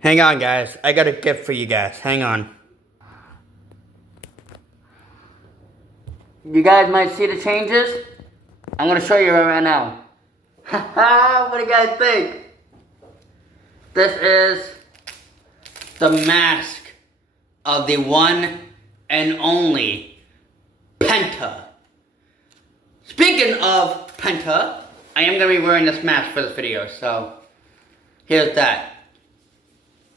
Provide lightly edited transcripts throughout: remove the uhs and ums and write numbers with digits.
Hang on, guys. I got a gift for you guys. Hang on. You guys might see the changes. I'm gonna show you right now. Haha, what do you guys think? This is the mask of the one and only Penta. Speaking of Penta, I am gonna be wearing this mask for this video, so here's that.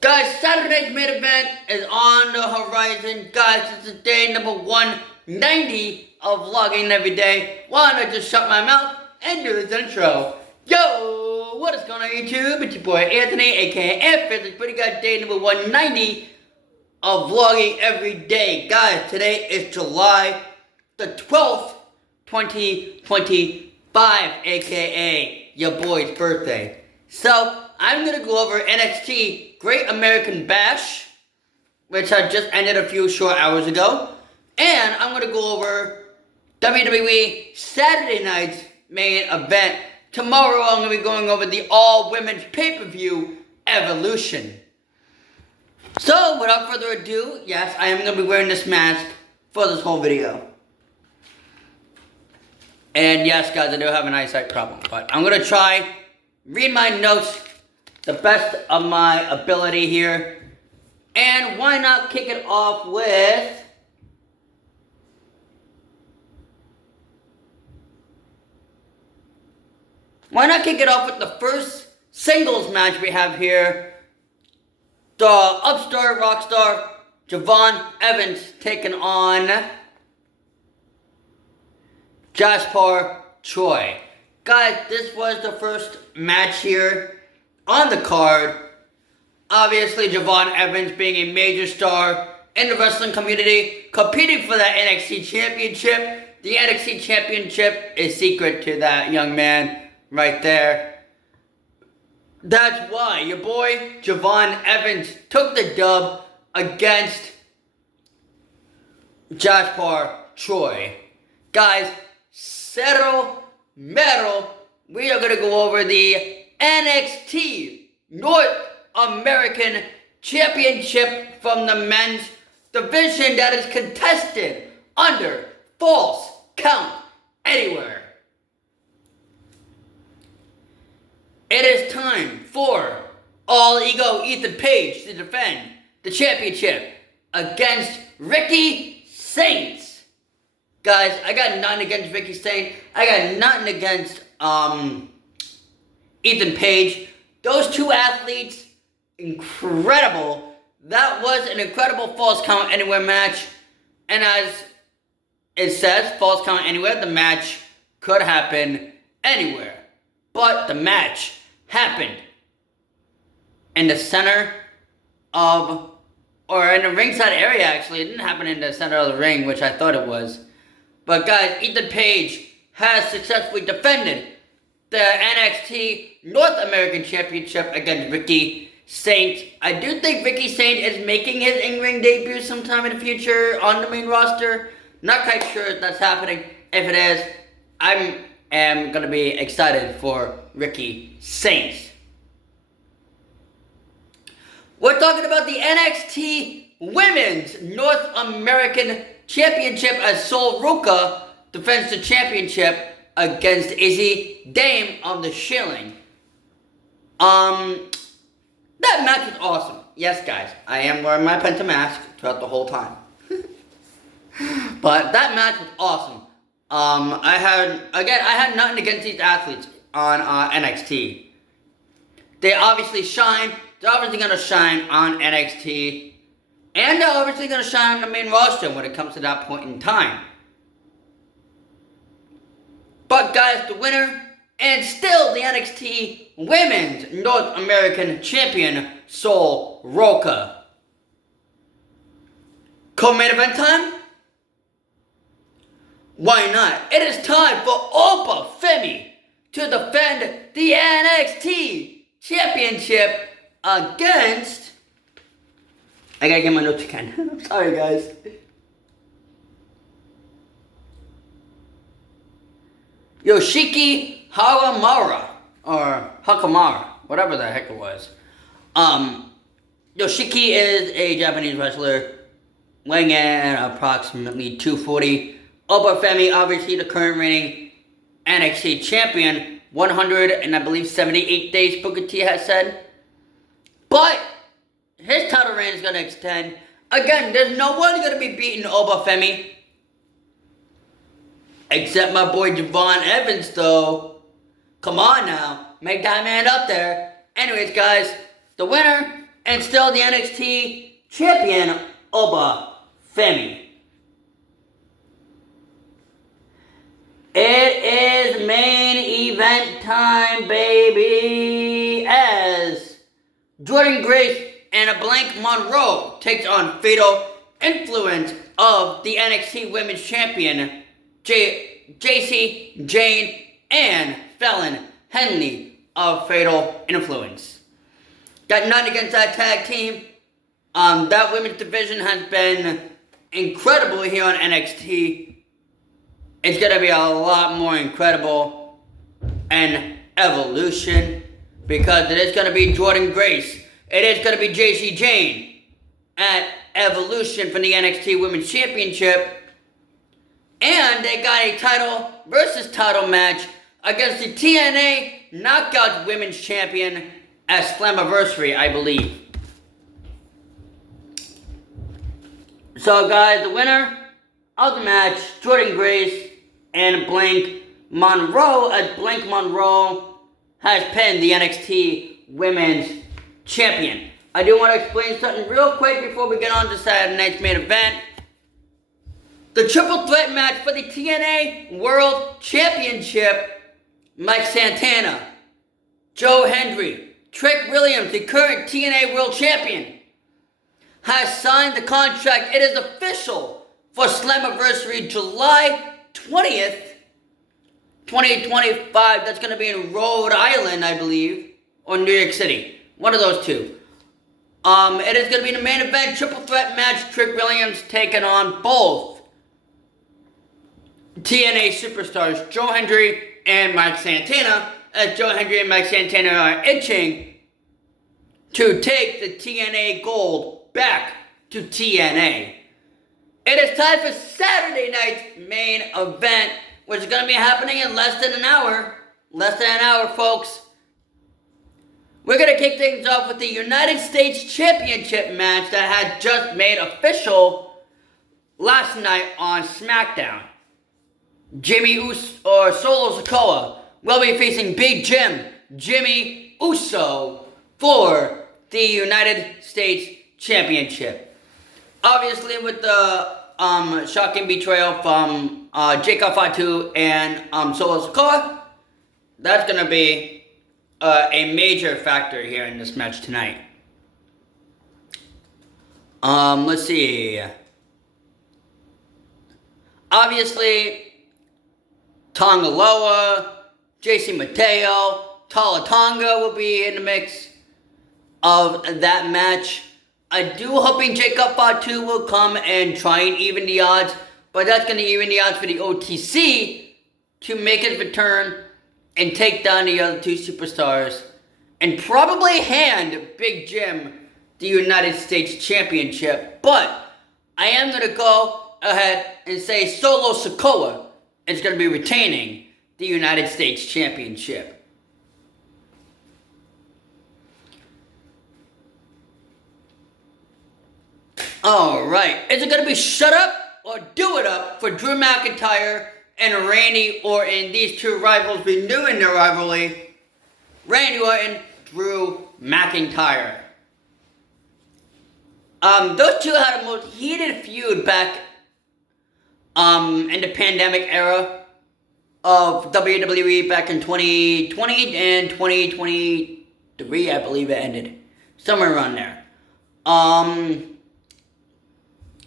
Guys, Saturday's main event is on the horizon. Guys, this is day number 190 of vlogging every day. Why don't I just shut my mouth and do this intro? Yo, what is going on YouTube? It's your boy Anthony, aka Physics Pretty Guy, day number 190 of vlogging every day. Guys, today is July the 12th, 2025, aka your boy's birthday. So, I'm going to go over NXT Great American Bash, which had just ended a few short hours ago. And I'm going to go over WWE Saturday night's main event. Tomorrow I'm going to be going over the all-women's pay-per-view Evolution. So, without further ado, yes, I am going to be wearing this mask for this whole video. And yes, guys, I do have an eyesight problem, but I'm going to try, read my notes the best of my ability here. And why not kick it off with the first singles match we have here. The upstart rockstar Javon Evans taking on Jasper Troy. Guys, this was the first match here on the card. Obviously, Javon Evans being a major star in the wrestling community, competing for that NXT Championship. The NXT Championship is secret to that young man right there. That's why your boy Javon Evans took the dub against Jasper Troy. Guys, settle metal. We are going to go over the NXT North American Championship from the men's division that is contested under Falls Count Anywhere. It is time for All Ego Ethan Page to defend the championship against Ricky Saints. Guys, I got nothing against Ricky Saints. I got nothing against Ethan Page. Those two athletes, incredible. That was an incredible Falls Count Anywhere match. And as it says, Falls Count Anywhere, the match could happen anywhere. But the match happened in the center of, or in the ringside area actually. It didn't happen in the center of the ring, which I thought it was. But guys, Ethan Page has successfully defended the NXT North American Championship against Ricky Saints. I do think Ricky Saints is making his in-ring debut sometime in the future on the main roster. Not quite sure if that's happening. If it is, I am going to be excited for Ricky Saints. We're talking about the NXT Women's North American Championship as Sol Ruca defends the championship against Izzy Dame on the Shilling. That match was awesome. Yes, guys, I am wearing my Penta mask throughout the whole time. But that match was awesome. I had nothing against these athletes on NXT. They obviously shine. They're obviously going to shine on NXT. And they're obviously going to shine on the main roster when it comes to that point in time. But guys, the winner, and still the NXT Women's North American Champion, Sol Ruca. Co-main event time? Why not? It is time for Opa Femi to defend the NXT Championship against... I gotta get my notes again. I'm sorry, guys. Yoshiki Haramara, or Hakamara, whatever the heck it was. Yoshiki is a Japanese wrestler, weighing in at approximately 240. Oba Femi, obviously the current reigning NXT champion, 100 and I believe 78 days, Booker T has said. But his title reign is going to extend. Again, there's no one going to be beating Oba Femi. Except my boy Javon Evans, though. Come on now. Make that man up there. Anyways, guys, the winner and still the NXT champion, Oba Femi. It is main event time, baby, as Jordynne Grace and a Blank Monroe takes on Fatal Influence of the NXT Women's Champion, Jacy Jayne and Fallon Henley of Fatal Influence. Got nothing against that tag team. That women's division has been incredible here on NXT. It's going to be a lot more incredible and Evolution because it is going to be Jordynne Grace. It is going to be Jacy Jayne at Evolution for the NXT Women's Championship. And they got a title versus title match against the TNA Knockouts Women's Champion at Slammiversary, I believe. So, guys, the winner of the match, Jordynne Grace and Blank Monroe, as Blank Monroe has pinned the NXT Women's Champion. I do want to explain something real quick before we get on to Saturday night's main event. The triple threat match for the TNA World Championship, Mike Santana, Joe Hendry, Trick Williams, the current TNA World Champion, has signed the contract. It is official for Slammiversary July 20th, 2025. That's going to be in Rhode Island, I believe, or New York City. One of those two. It is going to be the main event triple threat match. Trick Williams taking on both TNA superstars Joe Hendry and Mike Santana, as Joe Hendry and Mike Santana are itching to take the TNA gold back to TNA. It is time for Saturday night's main event, which is going to be happening in less than an hour. Less than an hour, folks. We're going to kick things off with the United States Championship match that had just made official last night on SmackDown. Jimmy Uso, or Solo Sikoa, will be facing Big Jim, Jimmy Uso, for the United States Championship. Obviously, with the shocking betrayal from Jacob Fatu and Solo Sikoa, that's going to be a major factor here in this match tonight. Let's see. Obviously, Tonga Loa, JC Mateo, Tala Tonga will be in the mix of that match. I do hoping Jacob Fatu will come and try and even the odds, but that's going to even the odds for the OTC to make his return and take down the other two superstars and probably hand Big Jim the United States Championship. But I am going to go ahead and say Solo Sikoa is going to be retaining the United States Championship. Alright, is it going to be shut up or do it up for Drew McIntyre and Randy Orton? These two rivals renewing their rivalry. Randy Orton, Drew McIntyre. Those two had a most heated feud back in the pandemic era of WWE back in 2020 and 2023, I believe it ended. Somewhere around there.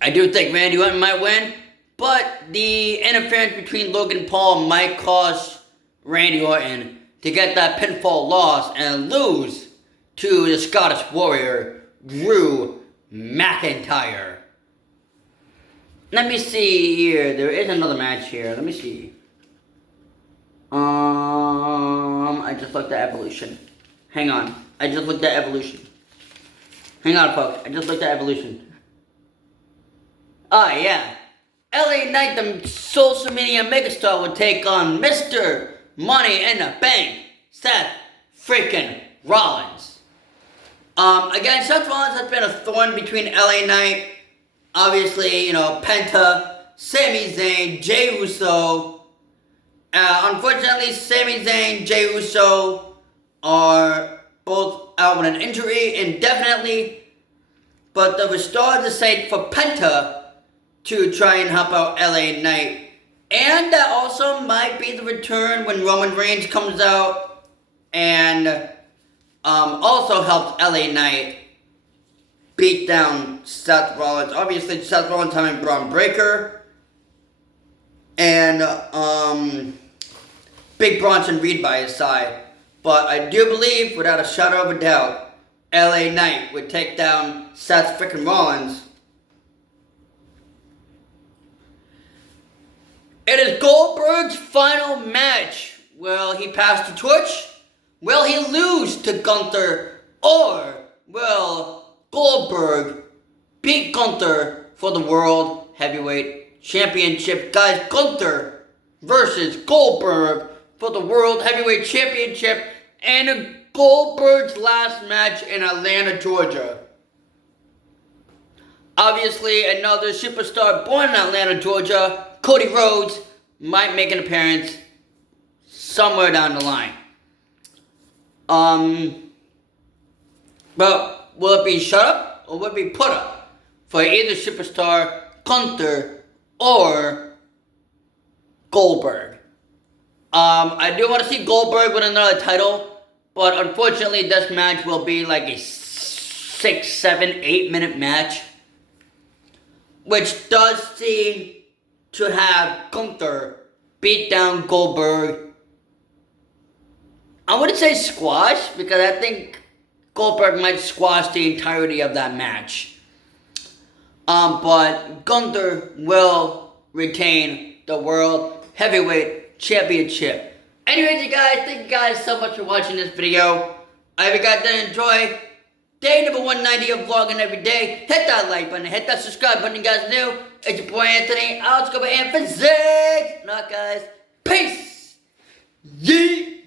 I do think Randy Orton might win, but the interference between Logan Paul might cause Randy Orton to get that pinfall loss and lose to the Scottish Warrior, Drew McIntyre. Let me see here. There is another match here. Let me see. I just looked at Evolution. Hang on. I just looked at Evolution. Hang on, folks. I just looked at Evolution. Oh, yeah. LA Knight, the social media megastar, will take on Mr. Money in the Bank, Seth freaking Rollins. Again, Seth Rollins has been a thorn between LA Knight, obviously, Penta, Sami Zayn, Jey Uso. Unfortunately, Sami Zayn, Jey Uso are both out with an injury indefinitely, but the restore the site for Penta to try and help out LA Knight. And that also might be the return when Roman Reigns comes out and also helps LA Knight beat down Seth Rollins. Obviously, Seth Rollins having Braun Breaker and Big Bronson Reed by his side. But I do believe, without a shadow of a doubt, LA Knight would take down Seth freaking Rollins. It is Goldberg's final match. Will he pass the torch? Will he lose to Gunther? Or will Goldberg beat Gunther for the World Heavyweight Championship? Guys, Gunther versus Goldberg for the World Heavyweight Championship and Goldberg's last match in Atlanta, Georgia. Obviously, another superstar born in Atlanta, Georgia, Cody Rhodes, might make an appearance somewhere down the line. But will it be shut up or will it be put up for either superstar, Gunther, or Goldberg? I do want to see Goldberg with another title, but unfortunately this match will be like a 6, 7, 8 minute match, which does seem to have Gunther beat down Goldberg. I wouldn't say squash, because I think Goldberg might squash the entirety of that match. But Gunther will retain the World Heavyweight Championship. Anyways, you guys, thank you guys so much for watching this video. I hope you guys did enjoy. Day number 190 of vlogging every day. Hit that like button, hit that subscribe button, you guys new. It's your boy Anthony. I'll go by Physics. Not guys. Peace. Yeet.